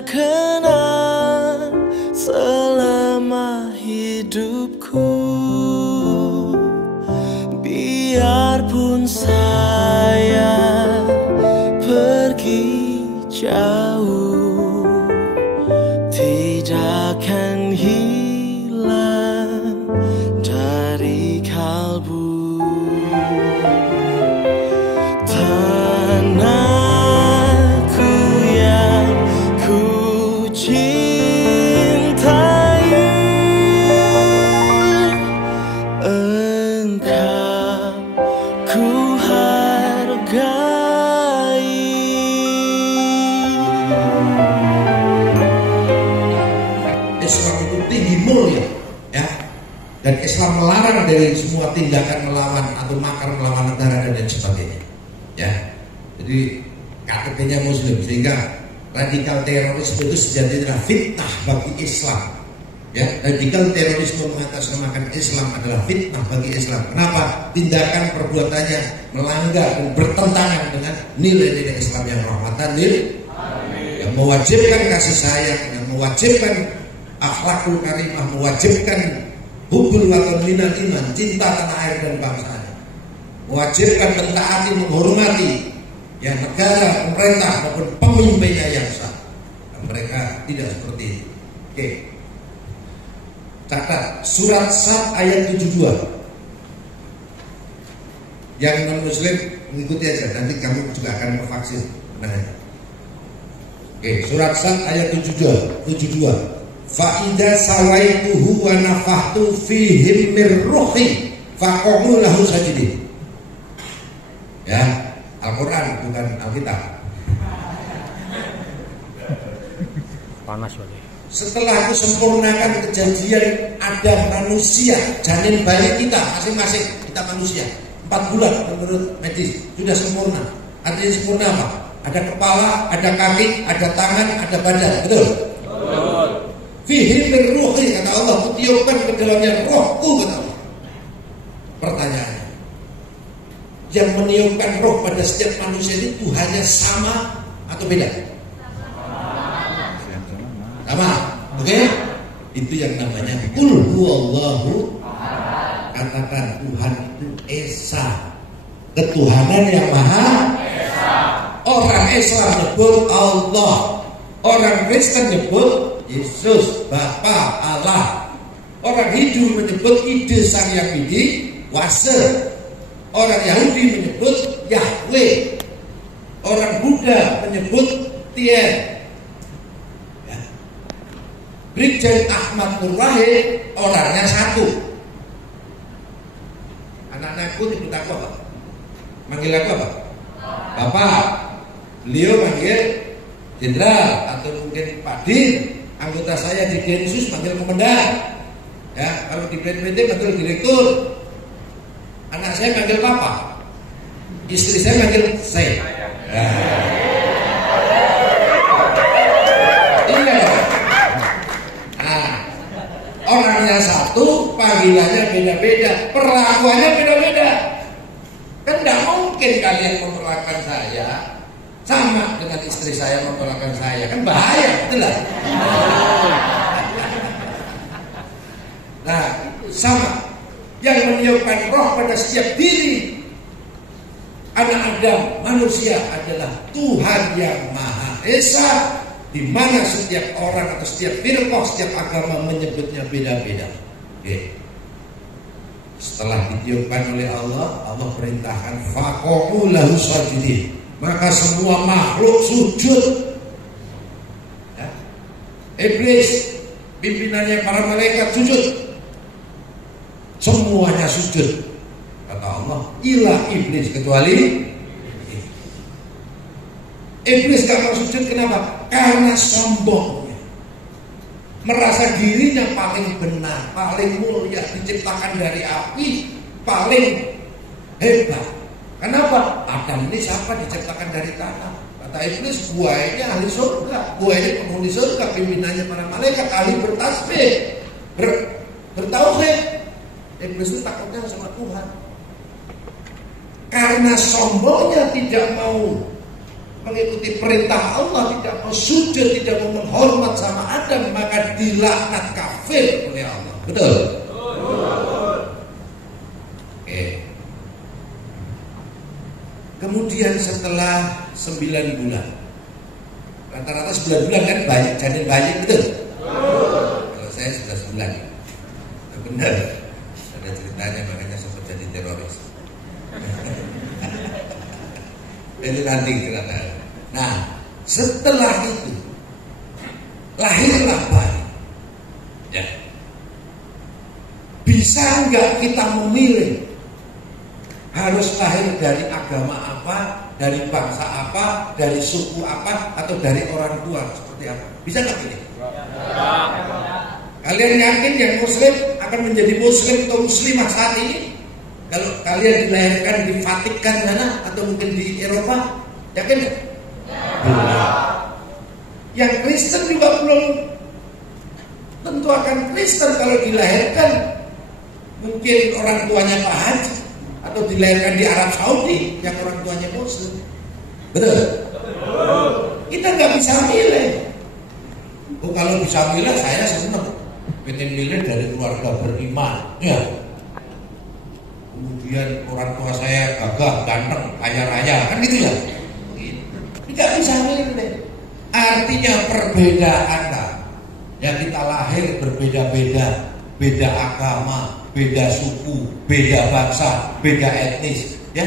berkenan selama hidupku. Biarpun saya pergi jauh, tidak akan hilang dari kalbu. Tanahku yang ku cintai, engkau ku hargai. Islam itu tinggi mulia, ya, dan Islam melarang dari semua tindakan melawan atau makar melawan negara dan lain sebagainya, ya. Jadi KTP-nya Muslim, sehingga radikal terorisme itu sejatinya adalah fitnah bagi Islam, ya. Radikal terorisme mengatasnamakan Islam adalah fitnah bagi Islam. Kenapa? Tindakan perbuatannya melanggar dan bertentangan dengan nilai-nilai Islam yang rahmatan lil, yang mewajibkan kasih sayang, yang mewajibkan akhlakul karimah, mewajibkan hubul waton minal iman, cinta tanah air dan bangsanya, mewajibkan mentaati, menghormati, ya, negara, pemerintah maupun pemimpinnya yang sah. Dan mereka tidak seperti itu. Oke. Catat surat Sad ayat 72. Yang non muslim mengikuti aja, nanti kamu juga akan vaksin. Nah, oke, surat Sad ayat 72. Fa'idha sawaituhu wa nafahtu fihim mir ruhi faqa'u lahu sajidin. Ya, Al-Quran bukan Alkitab. Panas banget. Setelah aku sempurnakan kejadian ada manusia, janin bayi kita masing-masing, kita manusia 4 bulan menurut medis sudah sempurna. Artinya sempurna apa? Ada kepala, ada kaki, ada tangan, ada badan, betul? Betul. Fihi min ruhi, kata Allah, kutiupkan ke dalamnya rohku, kata Allah. Pertanyaannya, yang meniupkan roh pada setiap manusia ini Tuhannya sama atau beda? Sama, oke? Itu yang namanya Qul huwallahu. Katakan Tuhan itu Esa, ketuhanan yang maha Esa. Orang Islam nyebut Allah, orang Kristen nyebut Yesus, Bapa Allah. Orang Hindu menyebut ide Sang Yang Widi Wase. Orang Yahudi menyebut Yahweh. Orang Buddha menyebut Tien. Ya. Brigjen Ahmad Nur Wahid orangnya satu. Anak-anakku nyebut aku apa? Manggil aku apa? Bapak. Beliau manggil Jenderal atau mungkin Pak Din. Anggota saya di Densus manggil komandan, ya. Kalau di BNPT manggil direktur. Anak saya manggil papa, istri saya manggil saya. Iya. Nah, orangnya satu, panggilannya beda-beda, perlakuannya beda-beda. Kan tidak mungkin kalian memperlakukan saya sama dengan istri saya memperlakukan saya, kan bahaya, betul lah. Nah, sama. Yang meniupkan roh pada setiap diri anak Adam, manusia adalah Tuhan yang Maha Esa, di mana setiap orang atau setiap firqah, setiap agama menyebutnya beda-beda. Oke. Setelah ditiupkan oleh Allah, Allah perintahkan faqa'u lahu sajidin. Maka semua makhluk sujud. Ya. Iblis, pimpinannya para malaikat sujud. Semuanya sujud. Kata Allah, ilah iblis, kecuali iblis gak mau sujud. Kenapa? Karena sombongnya, merasa dirinya paling benar, paling mulia, diciptakan dari api, paling hebat. Kenapa? Adam ini siapa? Diciptakan dari tanah. Kata iblis, gua ini ahli surga, gua ini penghuni surga, pimpinannya para malaikat, ahli bertasbih, bertauhid. Iblis itu takutnya sama Tuhan. Karena sombongnya tidak mau mengikuti perintah Allah, tidak mau sujud, tidak mau menghormat sama Adam, maka dilaknat kafir oleh Allah. Betul? Oke. Kemudian setelah 9 bulan, rata-rata 9 bulan kan banyak janin bayi, betul? Kalau saya sudah 9. Benar, ada ceritanya, makanya sempat jadi teroris. Itu nanti cerita. Nah, setelah itu lahirlah bayi. Ya. Bisa nggak kita memilih harus lahir dari agama apa, dari bangsa apa, dari suku apa, atau dari orang tua seperti apa? Bisa nggak pilih? Kalian yakin yang Muslim akan menjadi Muslim atau Muslimah saat ini? Kalau kalian dilahirkan di Vatikan sana atau mungkin di Eropa, yakin nggak? Yang Kristen juga belum tentu akan Kristen kalau dilahirkan mungkin orang tuanya Pak Haji, atau dilahirkan di Arab Saudi yang orang tuanya Muslim. Betul? Kita nggak bisa milih. Oh, kalau bisa milih saya senang. Pengen milih dari keluarga beriman. Ya. Kemudian orang tua saya gagah, ganteng, kaya raya, kan gitu ya. Tidak bisa milih. Artinya perbedaan lah. Ya, kita lahir berbeda-beda, beda agama, beda suku, beda bangsa, beda etnis. Ya,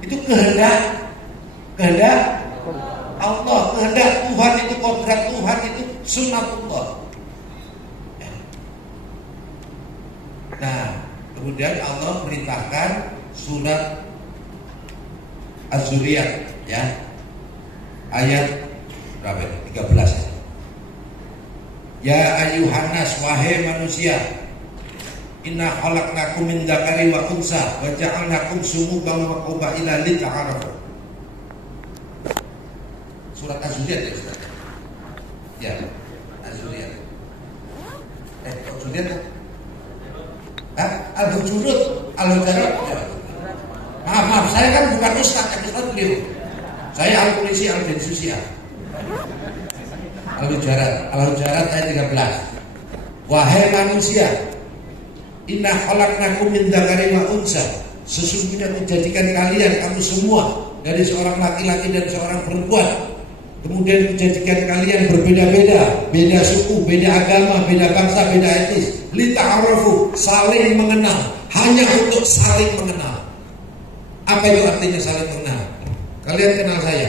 itu kehendak Allah, kehendak Tuhan, itu kodrat Tuhan, itu sunnatullah. Ya. Nah, kemudian Allah perintahkan surat Az-Zuriyat, ya, ayat berapa? 13. Ya ayyuhannas, wahai manusia, inna khalaqnakum min dzakari wa unsa wa ja'alnakum syu'uban wa qabaila lita'arafu. Surat Az-Zuriyat ya, Ustaz? Ya, Az-Zuriyat. Az-Zuriyat kan? Al-Hujurat, Al-Hujurat. Maaf, saya kan bukan Ustaz, yang Ustaz beliau. Saya Al-Polisi, Al-Densusia. Al-Hujurat ayat 13. Wahai manusia, inna khalaqnakum min dzakari wa unsa, sesungguhnya menjadikan kalian, kamu semua, dari seorang laki-laki dan seorang perempuan. Kemudian menjadikan kalian berbeda-beda, beda suku, beda agama, beda bangsa, beda etnis. Lita'arafu, saling mengenal, hanya untuk saling mengenal. Apa itu artinya saling mengenal? Kalian kenal saya?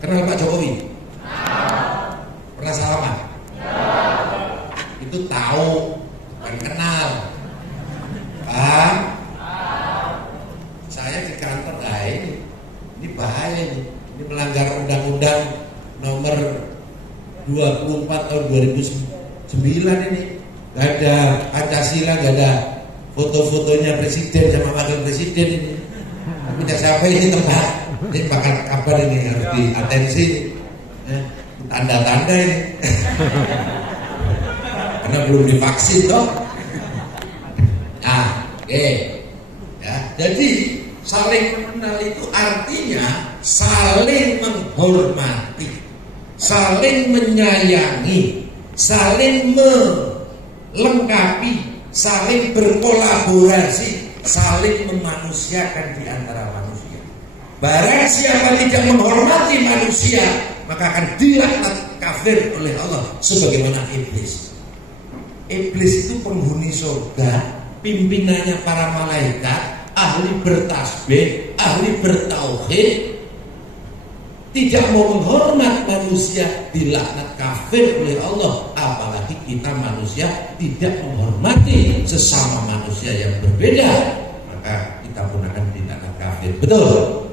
Kenal Pak Jokowi? Pernah salaman? Itu tahu, bukan kenal. Paham? Saya di kantor, ini bahaya nih. Ini melanggar undang-undang nomor 24 tahun 2009 ini. Gak ada Pancasila, gak ada foto-fotonya presiden sama wakil presiden ini. Punya siapa ini tempat? Ini bakal kabar ini harus diatensi. Tanda-tanda ini. Karena belum divaksin toh. Nah, oke. Ya, jadi saling mengenal itu artinya saling menghormati, saling menyayangi, saling melengkapi, saling berkolaborasi, saling memanusiakan di antara manusia. Barang siapa tidak menghormati manusia, maka akan dilaknat kafir oleh Allah sebagaimana iblis. Iblis itu penghuni surga, pimpinannya para malaikat, ahli bertasbih, ahli bertauhid, tidak mau menghormat manusia, dilaknat kafir oleh Allah. Apalagi kita manusia tidak menghormati sesama manusia yang berbeda, maka kita pun akan dilaknat kafir. Betul?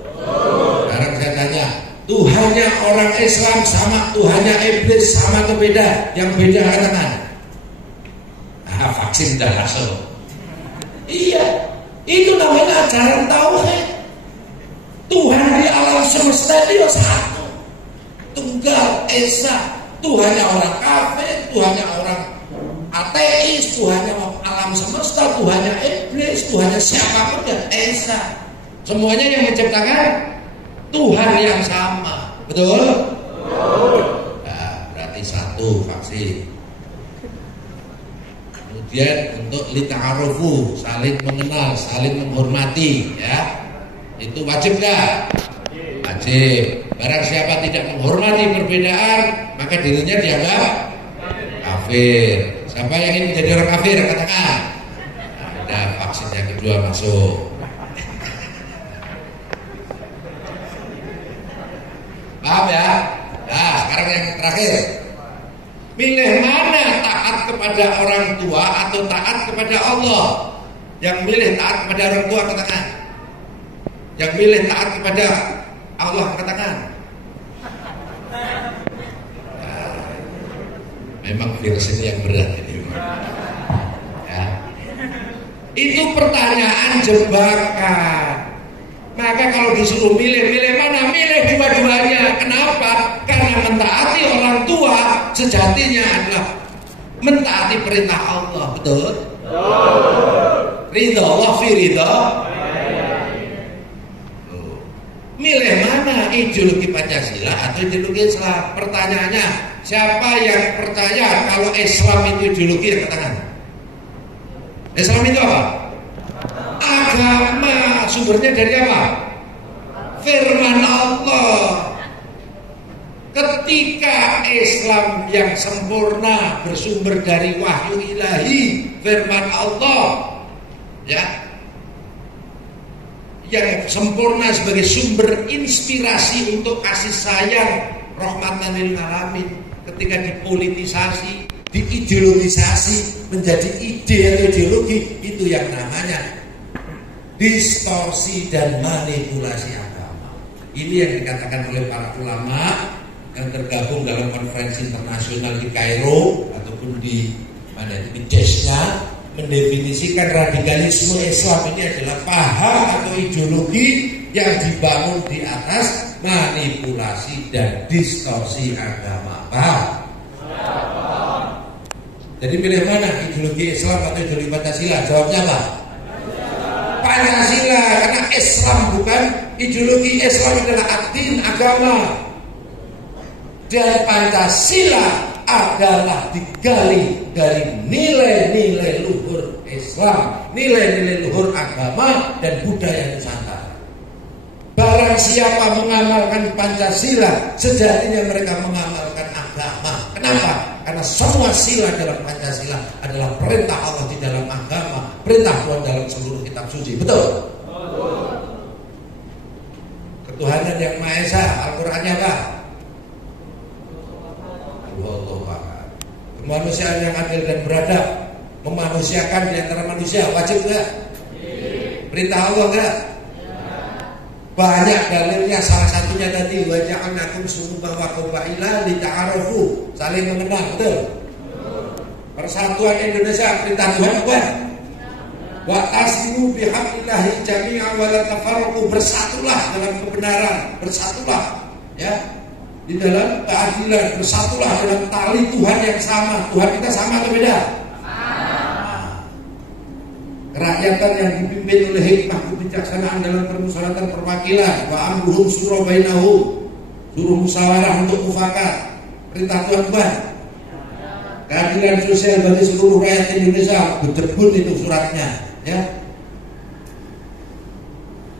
Sekarang saya tanya, Tuhannya orang Islam sama Tuhannya iblis sama atau beda? Yang beda katakan. Nah, vaksin sudah masuk. Iya, itu namanya ajaran tauhid. Tuhan di alam semesta itu satu, tunggal esa. Tuhannya orang kafir, Tuhannya orang ateis, Tuhannya alam semesta, Tuhannya iblis, Tuhannya siapapun dan esa. Semuanya yang menciptakan Tuhan yang sama. Betul? Nah, berarti satu vaksin. Kemudian untuk lita'arufu, saling mengenal, saling menghormati, ya. Itu wajib nggak? Wajib. Barang siapa tidak menghormati perbedaan, maka dirinya dianggap kafir. Siapa yang ingin menjadi orang kafir? Katakan. Ada vaksin yang kedua masuk. Paham ya? Nah, sekarang yang terakhir. Milih mana, taat kepada orang tua atau taat kepada Allah? Yang milih taat kepada orang tua, katakan. Yang milih taat kepada Allah, katakan. Nah, memang virus ini yang berat ini. Ya. Itu pertanyaan jebakan. Maka kalau disuruh milih mana? Milih dua-duanya. Kenapa? Karena mentaati orang tua sejatinya adalah mentaati perintah Allah. Betul? Ridha Allah fi ridha. Milih mana? Ideologi Pancasila atau ideologi Islam? Pertanyaannya, siapa yang percaya kalau Islam itu ideologi? Yang katakan. Islam itu apa? Agama. Sumbernya dari apa? Firman Allah. Ketika Islam yang sempurna bersumber dari wahyu ilahi, firman Allah, ya, yang sempurna sebagai sumber inspirasi untuk kasih sayang, rahmatan lil alamin, ketika dipolitisasi, diideologisasi menjadi ide atau ideologi, itu yang namanya distorsi dan manipulasi agama. Ini yang dikatakan oleh para ulama yang tergabung dalam konferensi internasional di Kairo ataupun di mana di Jeddah, mendefinisikan radikalisme Islam ini adalah paham atau ideologi yang dibangun di atas manipulasi dan distorsi agama. Paham? Jadi pilih mana, ideologi Islam atau ideologi Pancasila? Jawabnya apa? Pancasila, karena Islam bukan ideologi. Islam adalah ad-din, agama. Dan Pancasila adalah digali dari nilai-nilai luhur Islam, nilai-nilai luhur agama dan budaya Nusantara. Barang siapa mengamalkan Pancasila, sejatinya mereka mengamalkan agama. Kenapa? Karena semua sila dalam Pancasila adalah perintah Allah di dalam agama, perintah Tuhan dalam seluruh kitab suci. Betul? Ketuhanan yang Maha Esa, Al-Qur'annya apa? Kemanusiaan yang adil dan beradab, memanusiakan di antara manusia, wajib enggak? Perintah Allah enggak? Banyak dalilnya, salah satunya tadi wa ja'alnakum syu'uban wa qabaila lita'arafu, saling mengenal. Betul? Persatuan Indonesia, perintah Tuhan apa? Wa tasmu bihablillahi jami'an wa la tafarraqu, bersatulah dalam kebenaran, bersatulah ya di dalam keadilan, bersatulah dalam tali Tuhan yang sama. Tuhan kita sama atau beda? Kerakyatan yang dipimpin oleh hikmah kebijaksanaan dalam permusyawaratan perwakilan, wa amruhum syura bainahum, suruh musyawarah untuk mufakat, perintah Tuhan bukan? Keadilan sosial bagi seluruh rakyat Indonesia, berdebut itu suratnya, ya.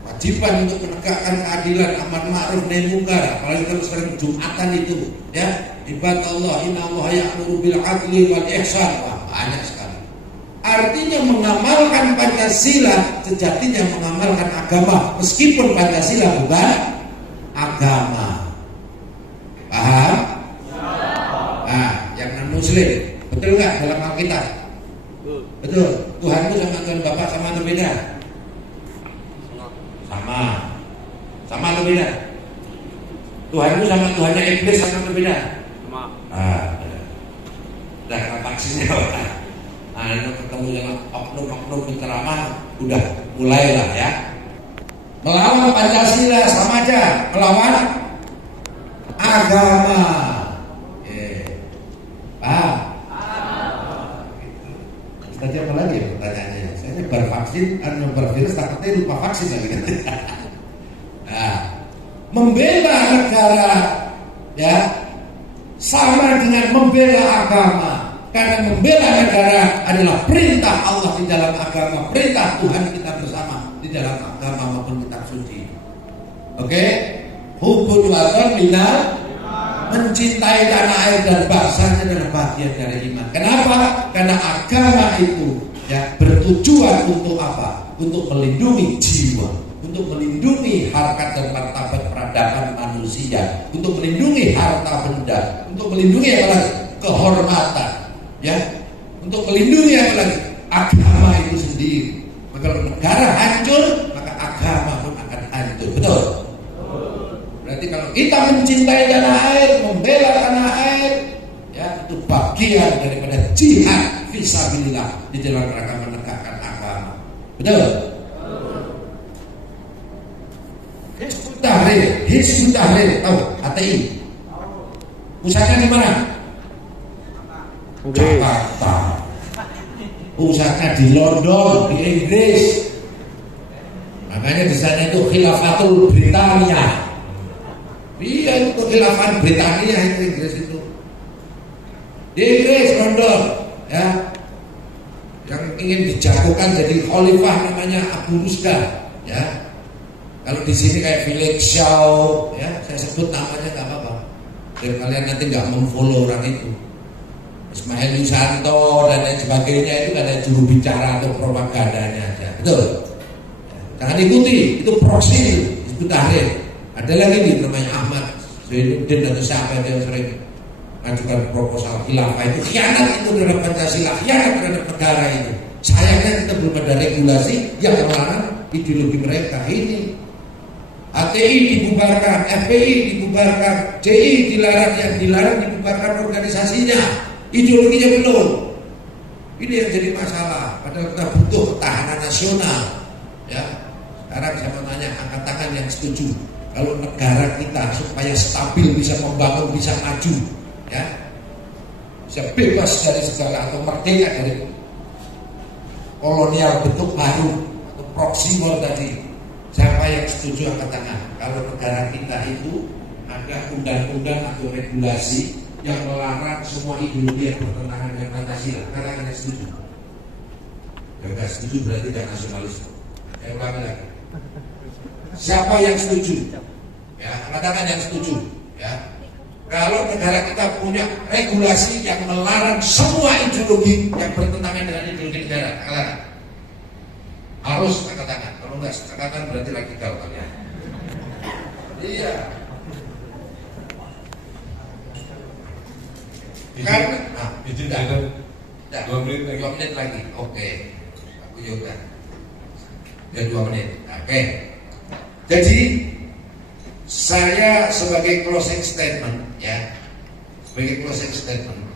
Kewajiban untuk menegakkan keadilan, amar ma'ruf nahi munkar, apalagi kalau sering Jumatan itu, ya. Ibadat Allah, inna Allah ya'muru bil 'adli wal ihsan. Wah, banyak sekali. Artinya mengamalkan Pancasila sejatinya mengamalkan agama, meskipun Pancasila bukan agama. Paham? Nah, yang non Muslim, betul nggak dalam Alkitab? Betul. Tuhanmu sama Tuhan Bapak sama atau beda? Sama. Sama atau beda? Tuhanmu sama Tuhannya iblis sama atau beda? Sama. Udah vaksinnya udah. Nah, ini ketemu dengan oknum-oknum penceramah, udah mulailah ya. Melawan Pancasila sama aja melawan agama. Paham? Tadi apa lagi ya pertanyaannya? Saya nyebar vaksin, nyebar virus, takutnya lupa vaksin lagi. Nah, Membela negara ya sama dengan membela agama. Karena membela negara adalah perintah Allah di dalam agama, perintah Tuhan kita bersama di dalam agama maupun kitab suci. Oke? Hubbul watan minal, mencintai tanah air dan bangsanya adalah bagian dari iman. Kenapa? Karena agama itu ya bertujuan untuk apa? Untuk melindungi jiwa, untuk melindungi harkat dan martabat peradaban manusia, untuk melindungi harta benda, untuk melindungi apa lagi? Kehormatan, ya, untuk melindungi apa lagi? Agama itu sendiri. Maka kalau negara hancur, maka agama pun akan hancur. Betul? Berarti kalau kita mencintai tanah air, membela tanah air, ya, itu bagian daripada jihad fisabilillah di dalam rangka menegakkan agama. Betul? Hizbut Tahrir, tahu? HTI. Pusatnya di mana? Jakarta. Pusatnya di London, di Inggris. Makanya di sana itu Khilafatul Britania. Iya, itu khilafah Britania itu Inggris itu. Di Inggris, London, ya. Yang ingin dijatuhkan jadi khalifah namanya Abu Rusda, ya. Kalau di sini kayak Felix Shaw, ya, saya sebut namanya nggak apa-apa. Dan kalian nanti nggak memfollow orang itu. Ismail Yusanto dan lain sebagainya itu ada juru bicara atau propagandanya aja, betul? Jangan ikuti, itu proksi, itu tahrir. Ada lagi nih namanya Ahmad Zainuddin atau siapa yang sering mengajukan proposal khilafah. Itu khianat itu terhadap Pancasila, khianat terhadap negara itu. Sayangnya kita belum ada regulasi yang melarang ideologi mereka ini. HTI dibubarkan, FPI dibubarkan, CI dilarang, yang dilarang dibubarkan organisasinya, ideologinya belum. Ini yang jadi masalah. Padahal kita butuh ketahanan nasional. Ya, sekarang saya mau tanya, angkat tangan yang setuju. Kalau negara kita supaya stabil, bisa membangun, bisa maju, ya, bisa bebas dari segala atau merdeka dari kolonial bentuk baru atau proxy war tadi. Siapa yang setuju angkat tangan? Kalau negara kita itu ada undang-undang atau regulasi yang melarang semua ideologi yang bertentangan dengan Pancasila, katakan yang setuju. Yang tidak setuju berarti tidak nasionalisme. Saya ulangi lagi. Siapa yang setuju? Ya, angkat tangan yang setuju. Ya. Kalau negara kita punya regulasi yang melarang semua ideologi yang bertentangan dengan ideologi negara, katakan. Harus angkat tangan. Kalau enggak angkat tangan berarti radikal kalian. Iya. Karena izin nah, 2 menit lagi. 2 menit lagi. Oke. Aku juga. Dan 2 menit. Oke. Jadi saya sebagai closing statement, ya, sebagai closing statement,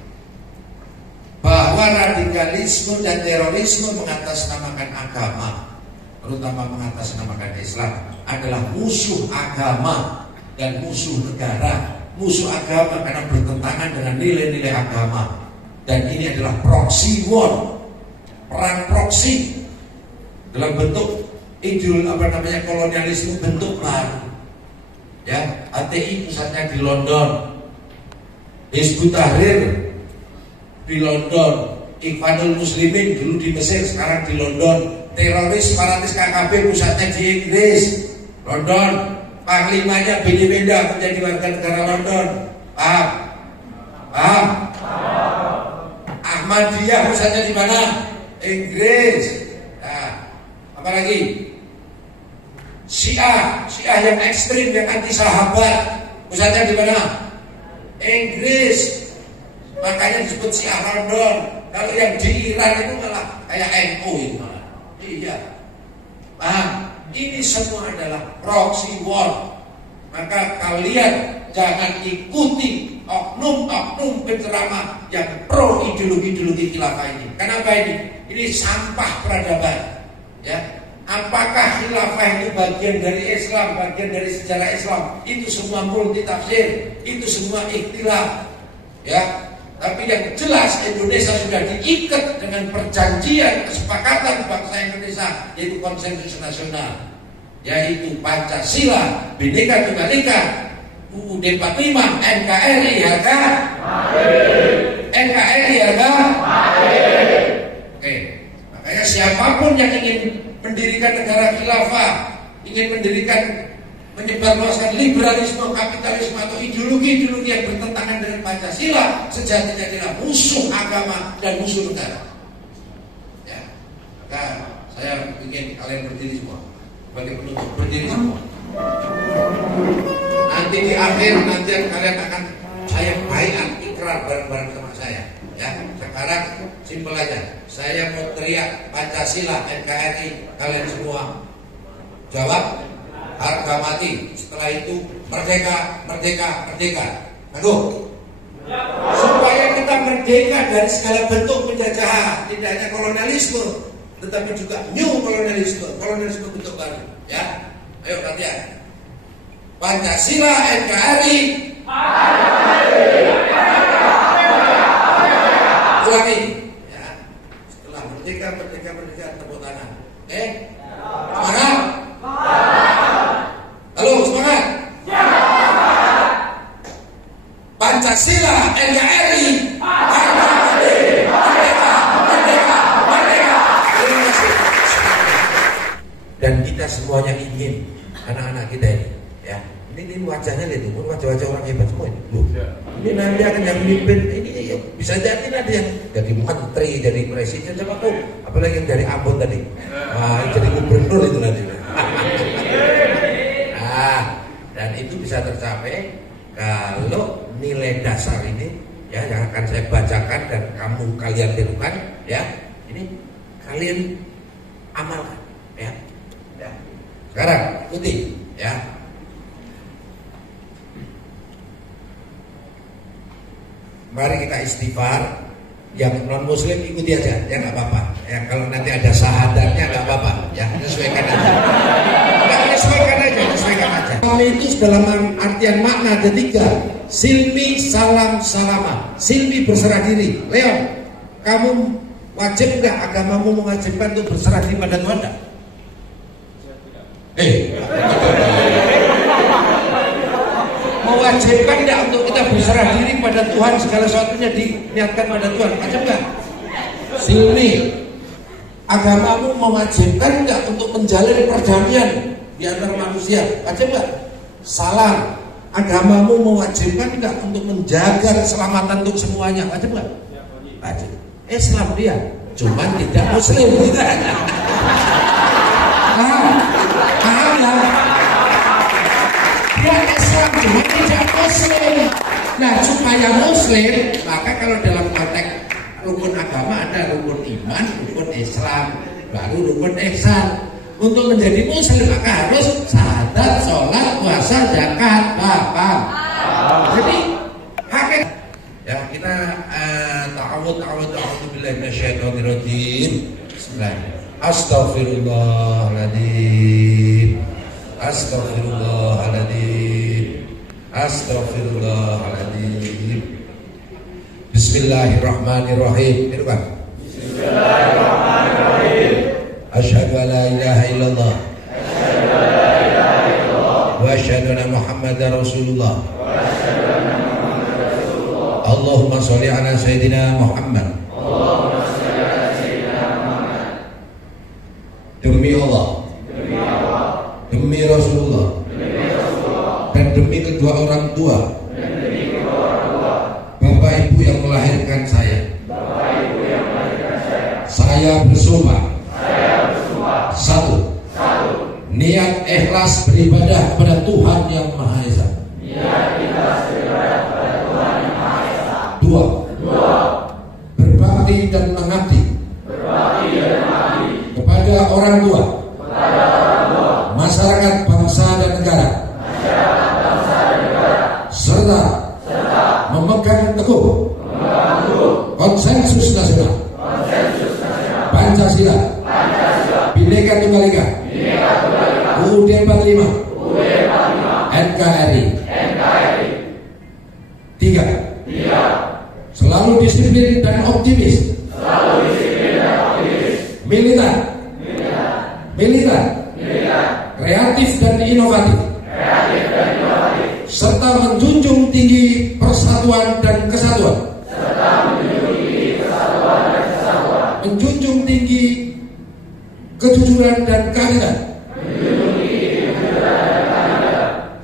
bahwa radikalisme dan terorisme mengatasnamakan agama, terutama mengatasnamakan Islam, adalah musuh agama dan musuh negara. Musuh agama karena bertentangan dengan nilai-nilai agama, dan ini adalah proxy war, perang proxy dalam bentuk kolonialisme bentuk baru. Ya, HTI pusatnya di London, Hizbut Tahrir di London, Ikhwanul Muslimin dulu di Mesir, sekarang di London. Teroris separatis KKB pusatnya di Inggris, London. Panglimanya Benny Benda menjadi warga negara London. Paham? Paham? Ahmadiyah pusatnya di mana? Inggris. Nah, apa lagi? Syiah yang ekstrim, yang anti sahabat, pusatnya di mana? Inggris. Makanya disebut Syiah London. Kalau yang di Iran itu malah kayak NU itu malah. Iya. Paham? Ini semua adalah proxy war. Maka kalian jangan ikuti oknum-oknum penceramah yang pro ideologi khilafah ini. Kenapa ini? Ini sampah peradaban. Ya. Apakah khilafah itu bagian dari Islam, bagian dari sejarah Islam? Itu semua multi tafsir, itu semua ikhtilaf. Ya. Tapi yang jelas Indonesia sudah diikat dengan perjanjian kesepakatan bangsa Indonesia, yaitu konsensus nasional. yaitu Pancasila, Bhinneka Tunggal Ika, UUD 45, NKRI harga NKRI harga Oke, makanya siapapun yang ingin mendirikan negara khilafah, ingin menyebarluaskan liberalisme, kapitalisme atau ideologi-ideologi yang bertentangan dengan Pancasila, sejatinya adalah musuh agama dan musuh negara. Ya, maka saya ingin kalian berdiri semua sebagai penutup, berdiri semua. Nanti di akhir nanti kalian akan saya baiat ikrar bareng-bareng sama saya. Ya, sekarang simpel aja. Saya mau teriak Pancasila, NKRI, kalian semua jawab harga mati. Setelah itu merdeka, merdeka, merdeka. Tangguh. Supaya kita merdeka dari segala bentuk penjajahan, tidak hanya kolonialisme, tetapi juga new kolonialisme, kolonialisme bentuk baru. Ya, ayo latihan. Pancasila, NKRI. Ulangi. Ya. Setelah merdeka, merdeka, merdeka, tepuk tangan. Oke? Semangat. Halo, semangat. Pancasila, NKRI. Merdeka, merdeka, merdeka. Terima kasih. Dan kita semuanya ingin anak-anak kita ini, ya. Ini wajahnya lihat, wajah-wajah orang hebat semua ini. Loh, ini nanti akan yang memimpin, ini bisa jadi nanti yang jadi menteri, jadi presiden, siapa tahu. Apalagi yang dari Ambon tadi, jadi gubernur itu nanti. Dan itu bisa tercapai kalau nilai dasar ini, ya, yang akan saya bacakan dan kalian tirukan, ya, ini kalian amalkan, ya. Sekarang ikuti, ya. Mari kita istighfar. Yang non muslim ikuti aja, ya nggak apa-apa. Ya kalau nanti ada syahadatnya nggak apa-apa, ya sesuaikan aja. Sesuaikan aja. Kami itu dalam artian makna ada 3. Silmi salam salama. Silmi berserah diri. Leon, kamu wajib nggak agamamu mewajibkan untuk berserah diri pada Tuhan nggak? Mewajibkan tidak untuk kita berserah diri pada Tuhan, segala sesuatunya diniatkan pada Tuhan, wajib nggak? Silmi, agamamu mewajibkan nggak untuk menjalin perdamaian di antara manusia, wajib nggak? Salam, agamamu mewajibkan nggak untuk menjaga keselamatan untuk semuanya, wajib nggak? Wajib. Islam dia, cuman tidak muslim. Paham ya? Dia Islam cuma tidak muslim. Nah, supaya muslim, maka kalau dalam konteks rukun agama ada rukun iman, rukun Islam, baru rukun ihsan. Untuk menjadi muslim maka harus syahadat, sholat, puasa, zakat, paham? Jadi hakikat ya kita ta'awudzu billahi minasyaitonir rajim. Bismillahirrahmanirrahim. Astaghfirullahaladzim. Astaghfirullahaladzim. Astaghfirullahaladzim. Bismillahirrahmanirrahim. Itu kan? Bismillahirrahmanirrahim. Asyhadu an la ilaha illallah. Asyhadu an la ilaha illallah. Wa asyhadu anna Muhammadar Rasulullah. Wa asyhadu anna Muhammadar Rasulullah. Allahumma sholli ala sayyidina Muhammad. Allahumma sholli ala sayyidina Muhammad. Demi Allah. Demi Allah. Demi Rasulullah. Demi Rasulullah. Dan demi kedua orang tua. Dan demi kedua orang tua. Bapak Ibu yang melahirkan saya. Bapak Ibu yang melahirkan saya. Saya bersumpah. Satu, niat ikhlas beribadah pada Tuhan yang Maha Esa. Niat ikhlas beribadah pada Tuhan yang Maha Esa. Dua, berbakti dan mengabdi. Kepada orang tua. Masyarakat bangsa dan negara. Serta memegang teguh konsensus nasional. Pancasila. Bhinneka Tunggal Ika. UUD 45. NKRI. 3. Selalu disiplin dan optimis. Militan. Kreatif serta menjunjung tinggi persatuan dan kesatuan, menjunjung tinggi kejujuran dan keadilan,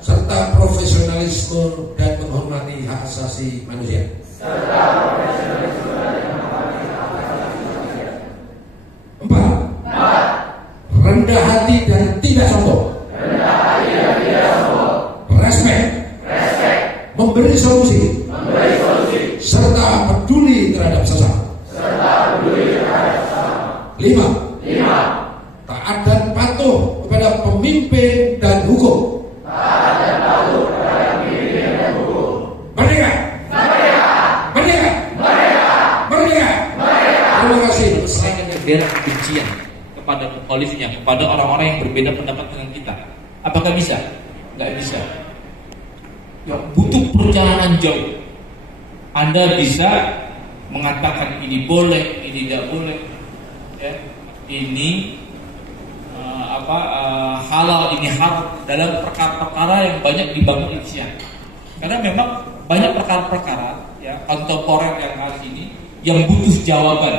serta profesionalisme dan menghormati hak asasi manusia. Empat, rendah hati dan tidak sombong. Respek, memberi solusi, serta peduli terhadap sesama. Lima, taat dan patuh kepada pemimpin dan hukum. Merdeka! Merdeka! Merdeka! Terima kasih. Bendera kebencian kepada koalisinya, kepada orang-orang yang berbeda pendapat dengan kita. Apakah bisa? Nggak bisa. Ya, butuh perjalanan jauh. Anda bisa mengatakan ini boleh, ini tidak boleh, ya, ini halal, ini haram dalam perkara-perkara yang banyak dibangun Islam. Karena memang banyak perkara-perkara ya kontemporer yang hari ini yang butuh jawaban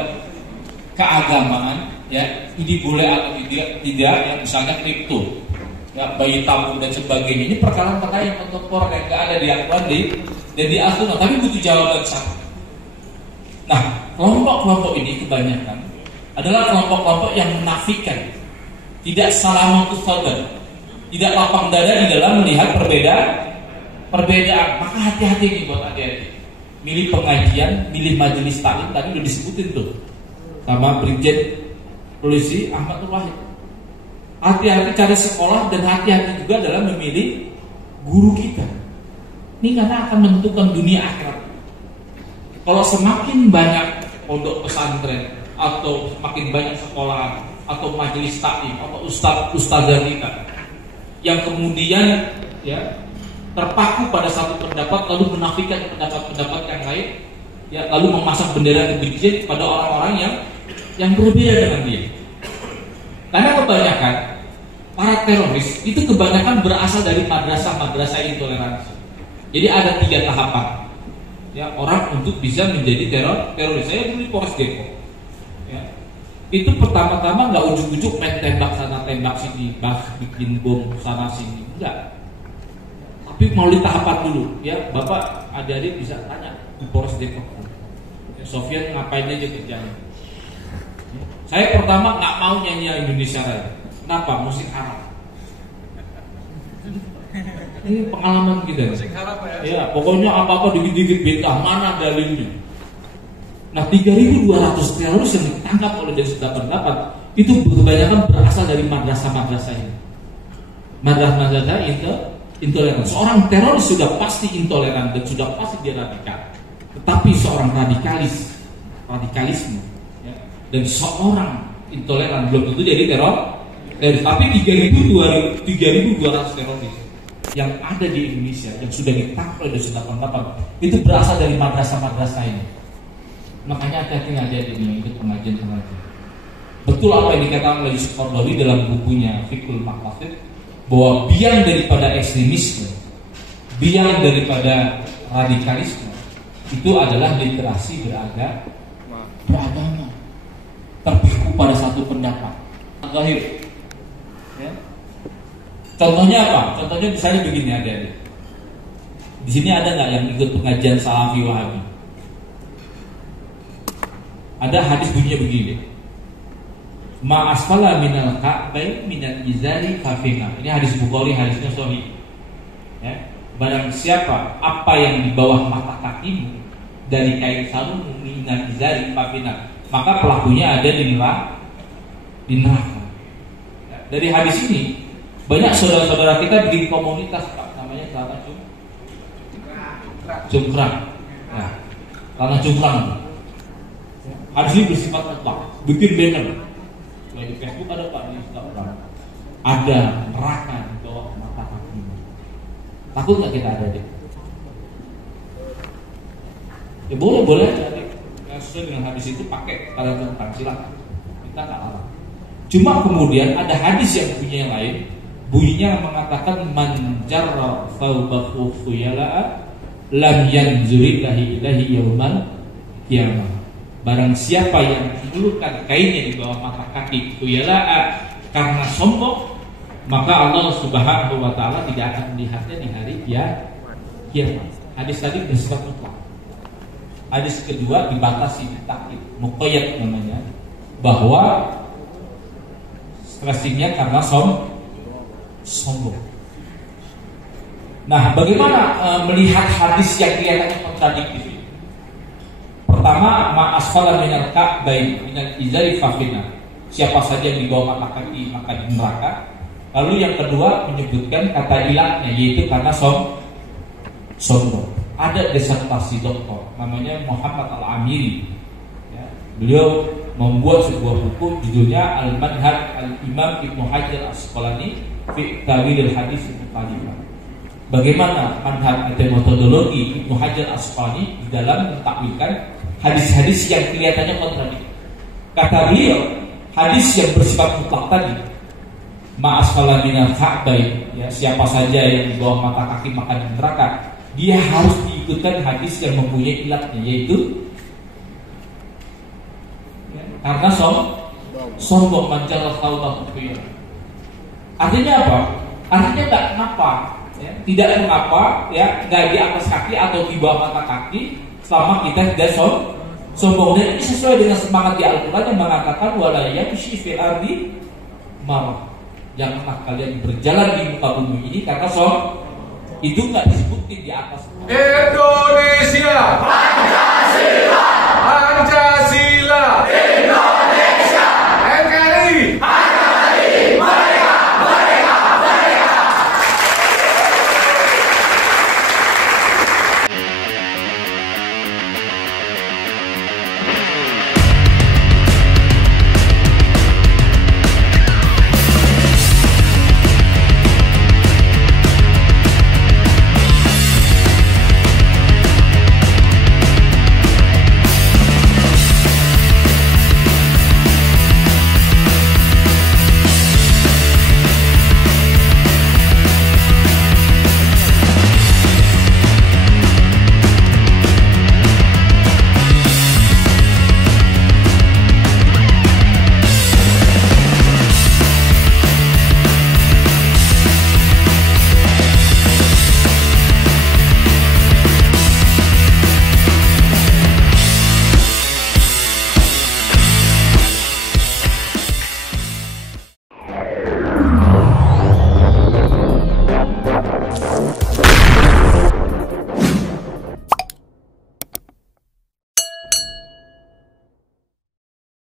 keagamaan, ya ini boleh atau tidak, ya misalnya kripto, ya bayi tabung dan sebagainya. Ini perkara-perkara yang kontemporer yang nggak ada diakuan dan diatur, tapi butuh jawaban sama. Nah, kelompok-kelompok ini kebanyakan adalah kelompok-kelompok yang menafikan, tidak salamatut sadar, tidak lapang dada di dalam melihat perbedaan. Maka hati-hati nih buat adik-adik. Milih pengajian, milih majelis taklim, tadi udah disebutin tuh sama Brigjen Polisi Ahmad Wahid. Hati-hati cari sekolah dan hati-hati juga dalam memilih guru kita. Ini karena akan menentukan dunia akhirat. Kalau semakin banyak pondok pesantren atau semakin banyak sekolah atau majelis taklim atau ustadzah kita yang kemudian ya terpaku pada satu pendapat lalu menafikan pendapat-pendapat yang lain, ya lalu memasang bendera kebencian kepada orang-orang yang berbeda dengan dia. Karena kebanyakan para teroris itu kebanyakan berasal dari madrasah intoleransi. Jadi ada 3 tahapan ya orang untuk bisa menjadi teroris. Saya dulu di Polres Depok. Ya. Itu pertama-tama nggak ujuk-ujuk main tembak sana tembak sini, bikin bom sana sini, enggak. Tapi melalui tahapan dulu, ya Bapak adik-adik bisa tanya di Polres Depok. Ya, Sofian ngapain aja kerjanya? Ya. Saya pertama nggak mau nyanyi Indonesia Raya. Kenapa? Musik Arab. Ini pengalaman kita. Ya, pokoknya apa-apa dikit-dikit beda. Mana dalilnya? Nah, 3.200 teroris yang ditangkap oleh Densus 88 itu kebanyakan berasal dari madrasah ini. Madrasah intoleran. Seorang teroris sudah pasti intoleran dan sudah pasti dia radikal. Tetapi seorang radikalisme, ya, dan seorang intoleran belum tentu jadi teroris. Tapi 3.200 teroris yang ada di Indonesia yang sudah ditangkap oleh Densus 88 itu berasal dari madrasah ini. Makanya hati-hati adik-adik ini ikut pengajian. Betul apa yang dikatakan oleh Yusuf Qaradawi dalam bukunya Fiqhul Maqasid, bahwa biang daripada ekstremisme, biang daripada radikalisme itu adalah literasi beragama, terpaku pada satu pendapat zahir. Ya. Contohnya apa? Contohnya misalnya begini adik-adik. Di sini ada nggak yang ikut pengajian Salafi Wahabi? Ada hadis bunyinya begini. Ma asfala minal ka'bain minal izari kafina. Ini hadis Bukhari, hadisnya sahih. Ya. Barang siapa apa yang di bawah mata kakimu dari kain sarung minal izari kafina, maka pelakunya ada di neraka. Ya. Dari hadis ini banyak saudara-saudara kita bikin komunitas Pak, namanya Tanah Cungkrang. Nah, Tanah Cungkrang. Hadis ini bersifat mutlak. Bikin banner. Di Facebook ada Pak, di Instagram ada neraka di bawah mata kaki. Takut nggak kita ada deh? Ya boleh aja deh. Yang sesuai dengan hadis itu pakai kalau tentang silakan. Kita nggak larang. Cuma kemudian ada hadis yang punya yang lain bunyinya mengatakan man jarra thawbahu khuyala'a lam yanzurillahi ilahi yaumal qiyamah. Barang siapa yang mengulurkan kainnya di bawah mata kaki khuyala'a karena sombong, maka Allah Subhanahu wa taala tidak akan melihatnya di hari kiamat. Hadis tadi bersifat mutlak. Hadis kedua dibatasi takkid, muqayyad namanya, bahwa stressingnya karena sombong. Nah, bagaimana melihat hadis yang kelihatannya kontradiktif ini? Pertama, ma asfala minal ka'bain minal izari fafina. Siapa saja yang di bawah mata kaki maka di neraka. Lalu yang kedua menyebutkan kata ilahnya, yaitu karena sombong. Ada disertasi doktor namanya Muhammad Al-Amiri. Ya, beliau membuat sebuah buku judulnya Al-Manhaj Al-Imam Ibnu Hajar Al-Asqalani fi Tawil Al-Hadis Al-Muqaddimah. Bagaimana manhaj atau metodologi Ibnu Hajar Al-Asqalani di dalam mentakwilkan hadis-hadis yang kelihatannya kontradiktif. Kata beliau, hadis yang bersifat mutlak tadi, ma'asfala minal ka'bain, ya, siapa saja yang di bawah mata kaki maka di neraka, dia harus diikutkan hadis yang mempunyai ilatnya, yaitu ya, karena sombong manjal taubat. Artinya apa? Artinya nggak kenapa, ya, tidak mengapa, ya, nggak di atas kaki atau di bawah mata kaki selama kita tidak sombong. Dan ini sesuai dengan semangat di Al-Quran yang mengatakan wala yamshi fil ardi marah. Janganlah kalian berjalan di muka bumi ini karena itu nggak disebutin di atas. Indonesia Pancasila Indonesia NKRI